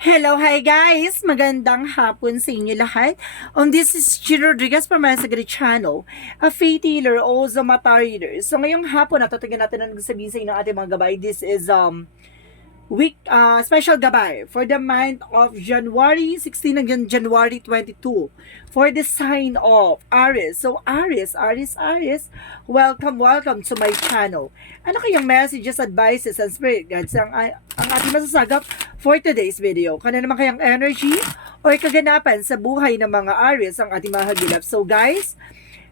Hello, hi guys! Magandang hapon sa inyo lahat. This is Chino Rodriguez from my Sagari channel, a faith healer, also mata reader. So ngayong hapon, natutugyan natin ang sabihin sa inyo ng ating mga gabay. This is special gabay for the month of January 16 hanggang January 22 for the sign of Aries. So Aries, welcome to my channel. Ano kayang messages, advices, and spirit guides ang ating masasagap for today's video? Kano naman kayang energy or kaganapan sa buhay ng mga Aries ang ating mahagilap? So guys,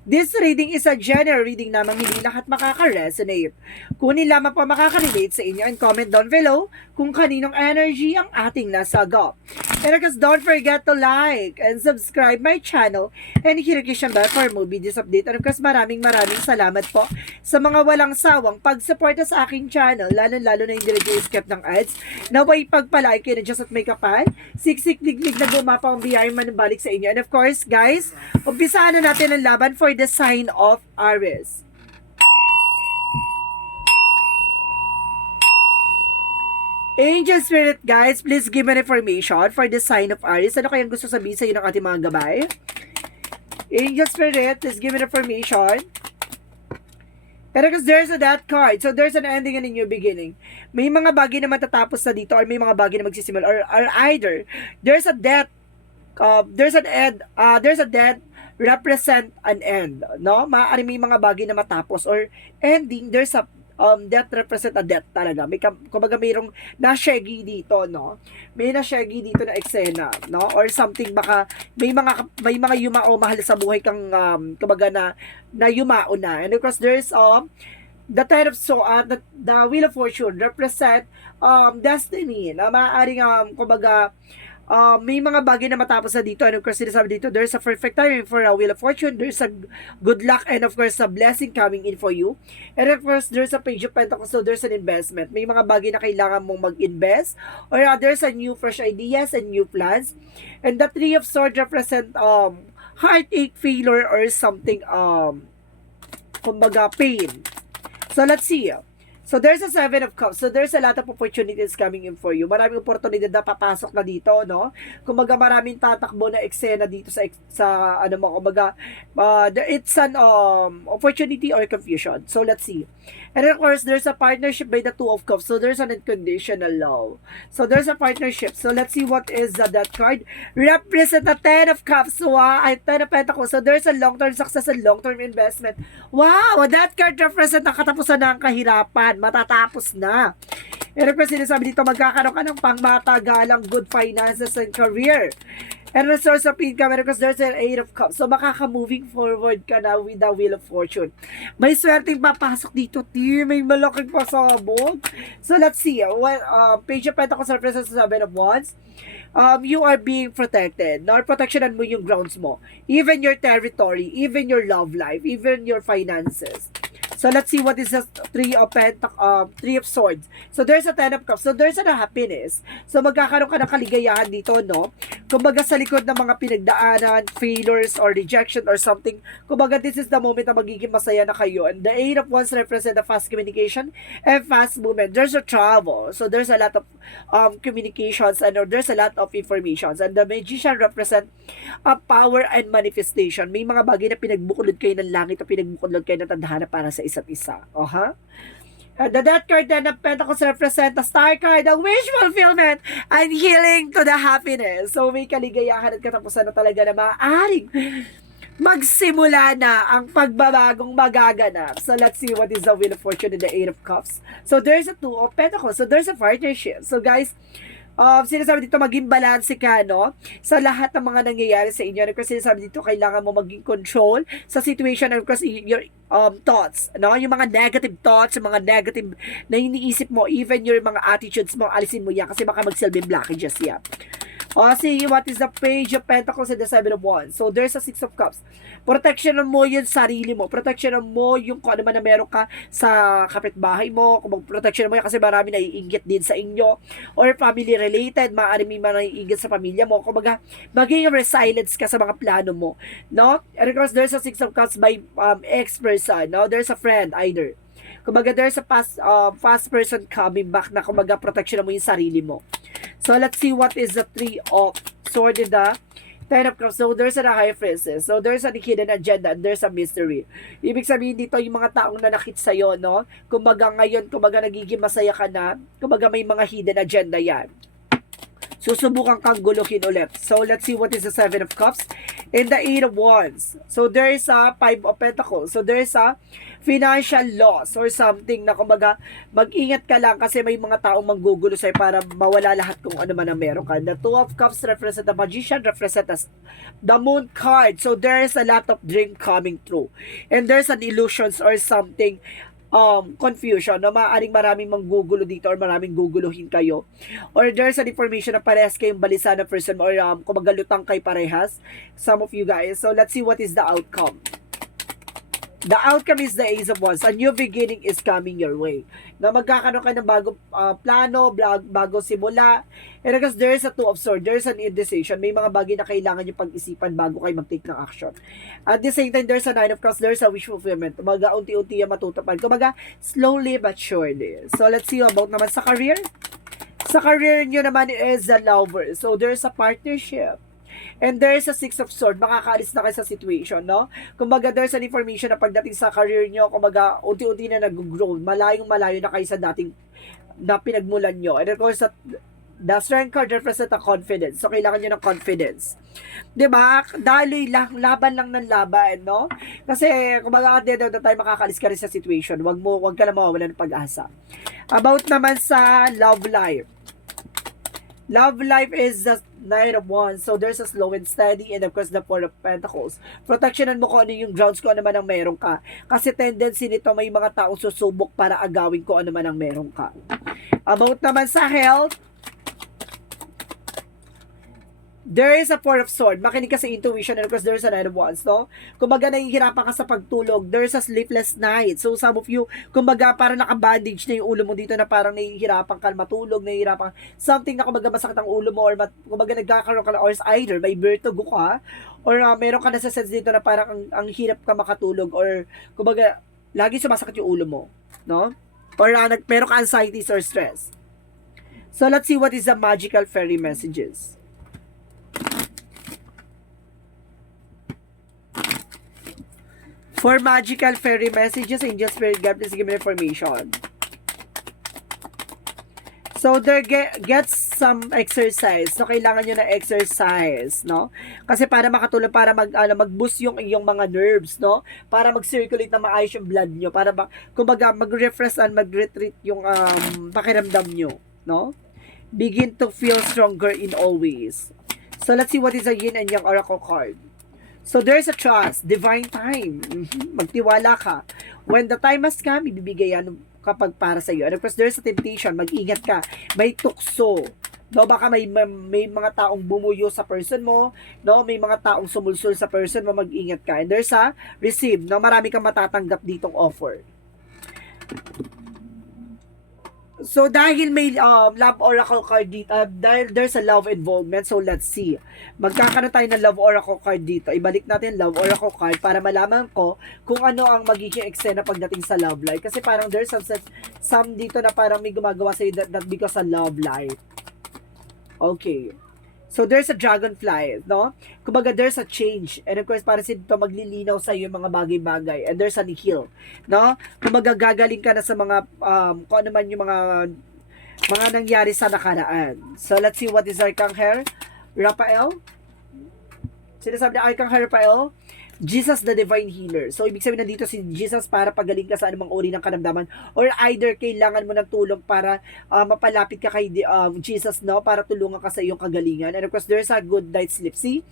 this reading is a general reading namang hindi lahat makaka-resonate. Kunin lamang po makaka-relate sa inyo and comment down below kung kaninong energy ang ating nasagap. And of course, don't forget to like and subscribe my channel and hit the bell for more videos update. And of course, maraming salamat po sa mga walang sawang pagsuporta sa aking channel, lalo na hindi nag-skip ng ads. Naway pagpalike kayo na just at may kapal, siksik liglig na gumapa ang biyayang manubalik sa inyo. And of course, guys, umpisaan na natin ang laban for the sign of Aries. Angel Spirit, guys, please give me information for the sign of Aries. Ano kayang gusto sabihin sa inyo ng ating mga gabay? Angel Spirit, please give me information. Pero because there's a death card, so there's an ending and a new beginning. May mga bagay na matatapos na dito or may mga bagay na magsisimula or either there's a death represent an end, no? Maaari may mga bagay na matapos or ending, there's a death represent a death talaga. May kumbaga mayroong na-shaggy dito, no? May na-shaggy dito na eksena, no? Or something baka may mga yumao mahal sa buhay kang kumbaga na yumao na. And of course there's the Ten of Swords, the Wheel of Fortune represent destiny na maaaring kumbaga may mga bagay na matapos na dito. And of course, sinasabi dito, there's a perfect timing for a Wheel of Fortune. There's a good luck and of course, a blessing coming in for you. And of course, there's a Page of Pentacles. So, there's an investment. May mga bagay na kailangan mong mag-invest. Or there's a new fresh ideas and new plans. And the Three of Swords represent heartache, failure, or something, kumbaga, pain. So, let's see. So, there's a Seven of Cups. So, there's a lot of opportunities coming in for you. Maraming oportunidad na papasok na dito, no? Kumbaga, maraming tatakbo na eksena dito sa ano mo, kumbaga, it's an opportunity or confusion. So, let's see. And of course, there's a partnership by the Two of Cups. So, there's an unconditional love. So, there's a partnership. So, let's see what is that card. Represent the Ten of Cups. So, Ten of Pentacles. So, there's a long-term success and long-term investment. Wow! That card represent ang katapusan ng kahirapan. Matatapos na. And of course, sinasabi dito, magkakaroon ka ng pangmatagalang good finances and career. And the source of income, and of course, there's an Eight of Cups. So, makaka-moving forward ka na with the Wheel of Fortune. May swerteng papasok dito, team. May malaking pasabog. So, let's see. Page of Pentacles represents the Seven of Wands. You are being protected. Now, protectionan mo yung grounds mo. Even your territory, even your love life, even your finances. So, let's see what is the Three of Swords. So, there's a Ten of Cups. So, there's a happiness. So, magkakaroon ka ng kaligayahan dito, no? Kumbaga, sa likod ng mga pinagdaanan, failures, or rejection, or something, kumbaga, this is the moment na magiging masaya na kayo. And the Eight of Wands represent the fast communication and fast movement. There's a travel. So, there's a lot of communications and there's a lot of informations. And the Magician represent power and manifestation. May mga bagay na pinagbukulod kayo ng langit o pinagbukulod kayo ng tadhana para sa isa't isa. The Death card then of Pentacles represent the Star card, the wish fulfillment and healing to the happiness. So may kaligayahan at katapusan na talaga na maaaring magsimula na ang pagbabagong magaganap. So let's see what is the Wheel of Fortune and the Eight of Cups. So there's a Two of Pentacles. So there's a partnership. So guys, sinasabi dito maging balanse ka, no? Sa lahat ng mga nangyayari sa inyo. Kasi sinasabi dito kailangan mo maging control sa situation and because your thoughts, no? Yung mga negative thoughts, yung mga negative na iniisip mo, even your mga attitudes mo, alisin mo yan kasi baka magsilbing blockages yan. See what is the Page of Pentacles and the Seven of Wands. So, there's a Six of Cups. Protection mo yung sarili mo. Protection mo yung kung ano man na meron ka sa kapitbahay mo. Kung protection mo yan kasi marami naiinggit din sa inyo. Or family related. Maaari may naiinggit sa pamilya mo. Kung maging resilience ka sa mga plano mo. No? And of course, there's a Six of Cups by ex-person. No? There's a friend either. Kumbaga, there's a fast person coming back na kumbaga protection mo yung sarili mo. So, let's see what is the Three of Swords in the Ten of Cups. So, there's a high priestess. So, there's a hidden agenda and there's a mystery. Ibig sabihin dito, yung mga taong nanakit sa'yo, no? Kumbaga ngayon, kumbaga nagiging masaya ka na, kumbaga may mga hidden agenda yan. Susubukan kang guluhin ulit. So, let's see what is the Seven of Cups and the Eight of Wands. So, there is a Five of Pentacles. So, there is a financial loss or something na kumbaga, mag-ingat ka lang kasi may mga taong manggugulo sa'yo para mawala lahat kung ano man ang meron ka. The Two of Cups represent the Magician, represent as the Moon card. So, there is a lot of dream coming true. And there's an illusions or something confusion na maaaring maraming manggugulo dito or maraming guguluhin kayo or there's an information na parehas kayong balisa na person or kumbaga lutang kay parehas, some of you guys. So let's see what is the outcome. The outcome is the Ace of Wands. A new beginning is coming your way. Na magkakaroon ka ng bagong plano, bagong simula. And because there is a Two of Swords, there is an indecision. May mga bagay na kailangan nyo pag-isipan bago kayo mag-take ng action. At the same time, there's a Nine of Cups, there's a wish fulfillment. Kumaga, unti-unti yung matutupad. Kumaga, slowly but surely. So, let's see about naman sa career. Sa career nyo naman is the lover. So, there's a partnership. And there's a Six of Swords, makakaalis na kayo sa situation, no? Kumbaga, there's an information na pagdating sa career nyo, kumbaga, unti-unti na nag-grow, malayong-malayo na kayo sa dating na pinagmulan nyo. And of course, the Strength card represents a confidence. So, kailangan nyo ng confidence. Diba? Daloy lang, laban lang ng laban, no? Kasi, kumbaga, at the end of the time, makakaalis ka rin sa situation. Wag ka na mawawalan ng pag-asa. About naman sa love life. Love life is the Nine of Wands. So, there's a slow and steady and of course, the Four of Pentacles. Protectionan mo kung ano yung grounds, kung ano man ang meron ka. Kasi tendency nito, may mga taong susubok para agawin kung ano man ang meron ka. About naman sa health, there is a Four of Swords. Makinig ka sa intuition and of course, there's a Nine of Wands, no? Kumbaga, nahihirapan ka sa pagtulog. There's a sleepless night. So, some of you, kumbaga, parang nakabandage na yung ulo mo dito na parang nahihirapan ka matulog, nahihirapan something na kumbaga masakit ang ulo mo or kumbaga nagkakaroon ka na or either may vertigo ka or meron ka na sa sense dito na parang ang hirap ka makatulog or kumbaga, lagi sumasakit yung ulo mo, no? Or meron ka anxieties or stress. So, let's see what is the magical fairy messages. For magical fairy messages, angel spirit guide, please give me information. So, there gets some exercise. So, kailangan nyo na exercise, no? Kasi para makatulong, para mag-boost yung iyong mga nerves, no? Para mag-circulate na maayos yung blood nyo. Para, kumbaga, mag-refresh and mag-retreat yung pakiramdam nyo, no? Begin to feel stronger in all ways. So, let's see what is a yin and yang oracle card. So, there's a trust, divine time. Magtiwala ka. When the time has come, ibibigay yan kapag para sa iyo. And of course, there's a temptation. Mag-ingat ka. May tukso. No, baka may mga taong bumuyo sa person mo. No, may mga taong sumulsul sa person mo. Mag-ingat ka. And there's a receive. No, marami kang matatanggap ditong offer. So, dahil may love oracle card dito, dahil there's a love involvement, so let's see. Magkakaroon tayo ng love oracle card dito. Ibalik natin love oracle card para malaman ko kung ano ang magiging eksena pagdating sa love life. Kasi parang there's some dito na parang may gumagawa sa'yo that because sa love life. Okay. So, there's a dragonfly, no? Kumbaga, there's a change. And of course, para sa dito, maglilinaw sa iyo yung mga bagay-bagay. And there's a nihil, no? Kumbaga, gagaling ka na sa mga, kung ano man yung mga nangyari sa nakaraan. So, let's see what is Archangel Raphael. Sinasabi na Archangel Raphael, Jesus the Divine Healer. So, ibig sabihin nandito si Jesus para pagaling ka sa anumang uri ng karamdaman or either kailangan mo ng tulong para mapalapit ka kay Jesus, no? Para tulungan ka sa iyong kagalingan. And of course, there's a good night's sleep. See?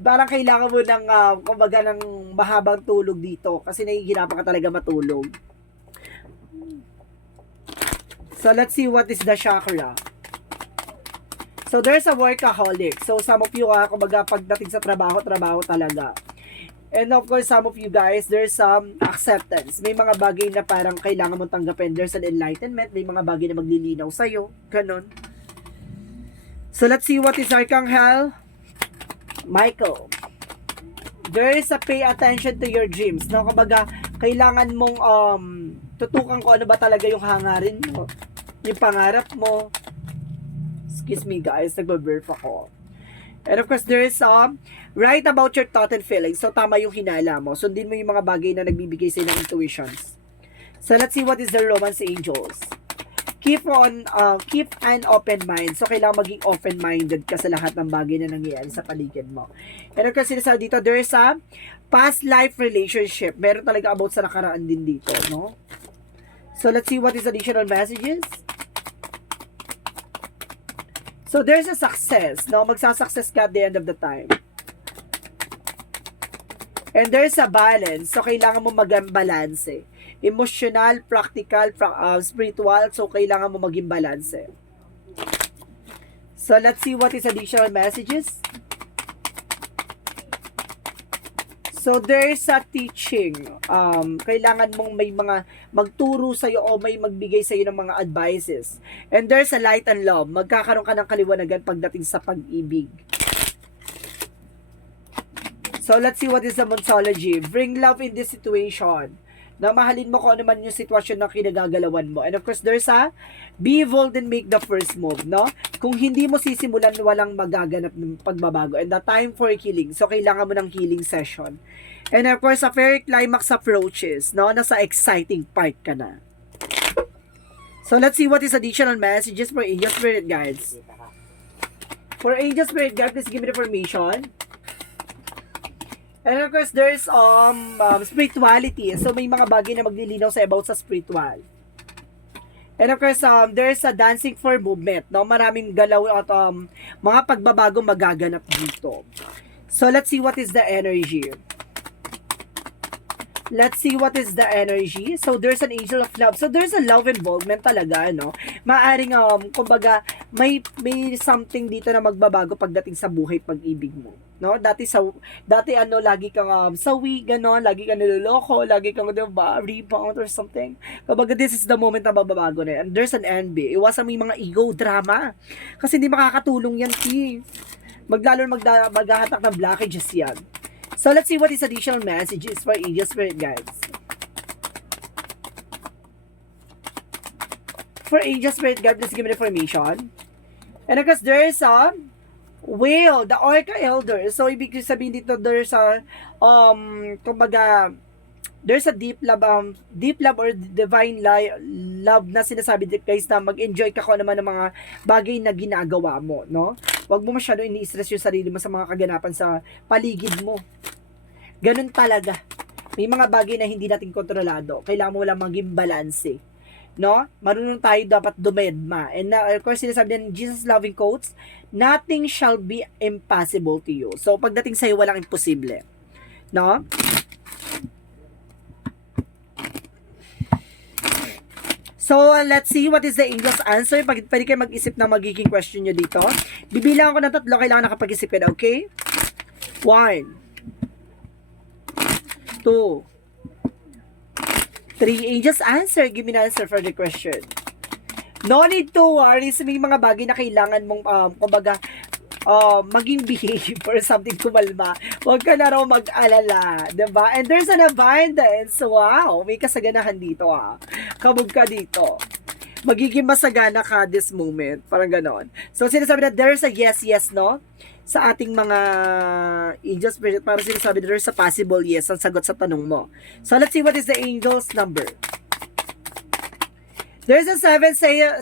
Parang kailangan mo ng, kumbaga, ng mahabang tulog dito kasi nahihirapan ka talaga matulog. So, let's see what is the chakra. So, there's a workaholic. So, some of you, kumbaga, pagdating sa trabaho talaga. And of course, some of you guys, there's some acceptance. May mga bagay na parang kailangan mong tanggapin. There's an enlightenment. May mga bagay na maglilinaw sa'yo. Ganon. So, let's see what is Archangel Michael. There is a pay attention to your dreams. No? Kumbaga, kailangan mong tutukan ko ano ba talaga yung hangarin mo. Yung pangarap mo. Excuse me guys, nagbe-burp ako. And of course, there is write about your thought and feelings. So, tama yung hinala mo. Sundin mo yung mga bagay na nagbibigay sa'yo ng intuitions. So, let's see what is the romance angels. Keep an open mind. So, kailangan maging open-minded ka sa lahat ng bagay na nangyayari sa paligid mo. And of course, sinasabi dito, there is a past life relationship. Meron talaga about sa nakaraan din dito, no? So, let's see what is additional messages. So, there's a success, no? Magsasuccess ka at the end of the time. And there's a balance. So, kailangan mo mag-balance eh. Emotional, practical, spiritual. So, kailangan mo maging balance eh. So, let's see what is additional messages. So, there's a teaching. Kailangan mong may mga magturo sa'yo o may magbigay sa'yo ng mga advices. And there's a light and love. Magkakaroon ka ng kaliwanagan pagdating sa pag-ibig. So, let's see what is the Monsology. Bring love in this situation. Na mahalin mo kung ano man yung sitwasyon na kinagagalawan mo. And of course, there's a be bold and make the first move, no? Kung hindi mo sisimulan, walang magaganap ng pagbabago. And the time for healing. So, kailangan mo ng healing session. And of course, a fairy climax approaches, no? Nasa exciting part ka na. So, let's see what is additional messages for Angel Spirit Guides. For Angel Spirit Guides, please give me the information. And of course, there's spirituality. So, may mga bagay na maglilinaw sa about sa spiritual. And of course, there's a dancing for movement. No? Maraming galaw at mga pagbabago magaganap dito. So, let's see what is the energy. Let's see what is the energy. So, there's an angel of love. So, there's a love involvement talaga, no? Maaring, kumbaga, may something dito na magbabago pagdating sa buhay pag-ibig mo. No? Dati lagi kang sawi, gano'n, lagi kang niloloko, lagi kang, diba, rebound or something. Kumbaga, this is the moment na magbabago na yan. And there's an envy. Iwasan mo yung mga ego drama. Kasi hindi makakatulong yan, Maglalo maghahatak ng blockages yan. So, let's see what is additional messages for Angel Spirit Guides. For Angel Spirit Guide, please give me the information. And of course, there is a whale, the Orca Elder. So, ibig sabihin dito, there's a, kumbaga, there's a deep love or divine love na sinasabi dito guys na mag-enjoy ka kung naman ng mga bagay na ginagawa mo, no? Huwag mo masyado ini-stress yung sarili mo sa mga kaganapan sa paligid mo. Ganun talaga. May mga bagay na hindi natin kontrolado. Kailangan mo lang maging balance, no? Marunong tayo dapat dumedma. And of course, sinasabi din Jesus loving quotes, nothing shall be impossible to you. So, pagdating sa'yo, walang imposible. No? So, let's see what is the angel's answer. Pwede kayo mag-isip na magiging question nyo dito. Bibilang ako ng 3, kailangan nakapag-isip ka na, okay? 1, 2, 3. Angel's answer. Give me an answer for the question. No need to worry sa may mga bagay na kailangan mong, kumbaga, maging behave or something, kumalma. Huwag ka na raw mag-alala, diba? And there's an abundance. Wow, may kasaganahan dito, Kabog ka dito. Magiging masagana ka this moment. Parang ganon. So, sinasabi na there's a yes, no? Sa ating mga angels, para sinasabi na there's a possible yes ang sagot sa tanong mo. So, let's see what is the angel's number. There's a 7,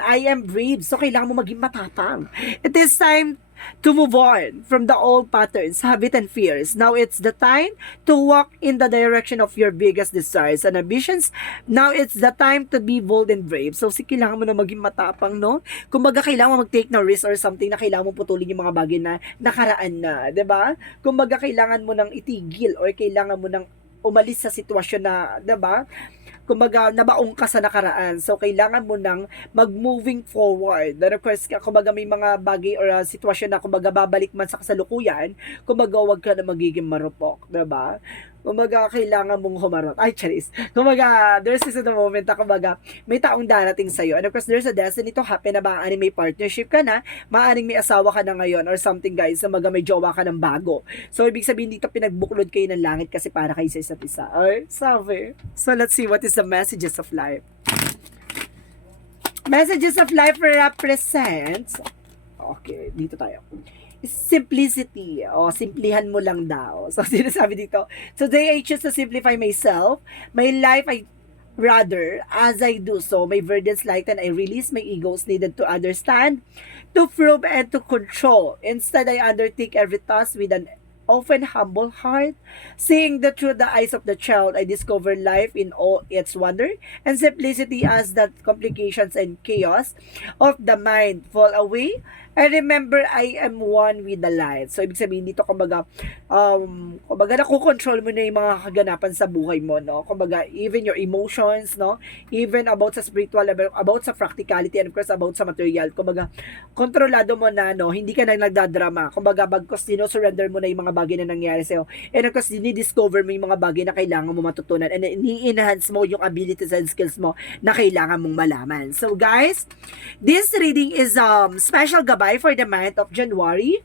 I am brave. So, kailangan mo maging matapang. It is time to move on from the old patterns, habits, and fears. Now, it's the time to walk in the direction of your biggest desires and ambitions. Now, it's the time to be bold and brave. So, kailangan mo na maging matapang, no? Kumbaga, kailangan mo mag-take na risk or something na kailangan mo putulin yung mga bagay na nakaraan na, diba? Kumbaga, kailangan mo nang itigil or kailangan mo nang umalis sa sitwasyon na, diba? Kumbaga, nabaong ka sa nakaraan. So, kailangan mo nang mag-moving forward. And of course, kumbaga may mga bagay or sitwasyon na kumbaga babalik man sa kasalukuyan, kumbaga wag ka na magiging marupok. Diba? Kumbaga, kailangan mong humarot. Ay, charis. Kumbaga, there's this the moment na kumbaga, may taong darating sa'yo. And of course, there's a destiny to happen na maaaring may partnership ka na, maaaring may asawa ka na ngayon or something guys, na may jowa ka ng bago. So, ibig sabihin dito, pinagbuklod kayo ng langit kasi para kayo sa isa't isa. Ay, sabi. So, let's see what is the messages of life. Messages of life represents Okay, dito tayo. Simplicity. O, simplihan mo lang daw. So, sinasabi dito, today I choose to simplify myself. My life I rather as I do so. My burdens lighten. I release my egos needed to understand, to prove, and to control. Instead, I undertake every task with an often humble heart. Seeing the through the eyes of the child, I discover life in all its wonder and simplicity as that complications and chaos of the mind fall away. I remember I am one with the light. So, ibig sabihin dito, kumbaga nakukontrol mo na yung mga kaganapan sa buhay mo, no? Kumbaga, even your emotions, no? Even about sa spiritual, about sa practicality, and of course, about sa material. Kumbaga, kontrolado mo na, no? Hindi ka na nagdadrama. Kumbaga, bagkos surrender mo na yung mga bagay na nangyari sa'yo. And of course, dinidiscover mo yung mga bagay na kailangan mo matutunan. And ni-enhance mo yung abilities and skills mo na kailangan mong malaman. So, guys, this reading is special gabay for the month of January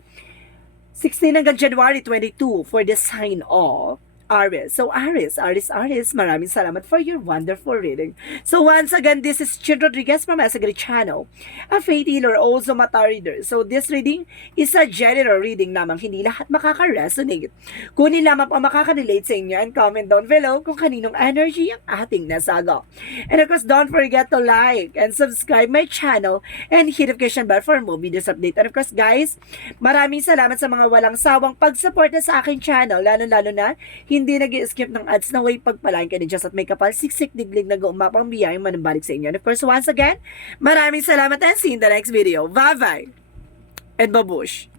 16 hanggang January 22 for the sign of Aries. So Aries, maraming salamat for your wonderful reading. So once again, this is Chin Rodriguez from Asagri Channel, a faith healer, also mata reader. So this reading is a general reading lamang, hindi lahat makaka-resonate. Kunin lamang ang makaka-relate sa inyo and comment down below kung kaninong energy ang ating nasago. And of course, don't forget to like and subscribe my channel and hit notification bell for more videos update. And of course, guys, maraming salamat sa mga walang sawang pag-support sa aking channel, lalo-lalo na hindi nag-skip ng ads na way pagpalain ka ni Diyos at may kapal siksik diglig na umapang biyayang manambalik sa inyo. And of course, once again, maraming salamat and see you in the next video. Bye-bye! And babush!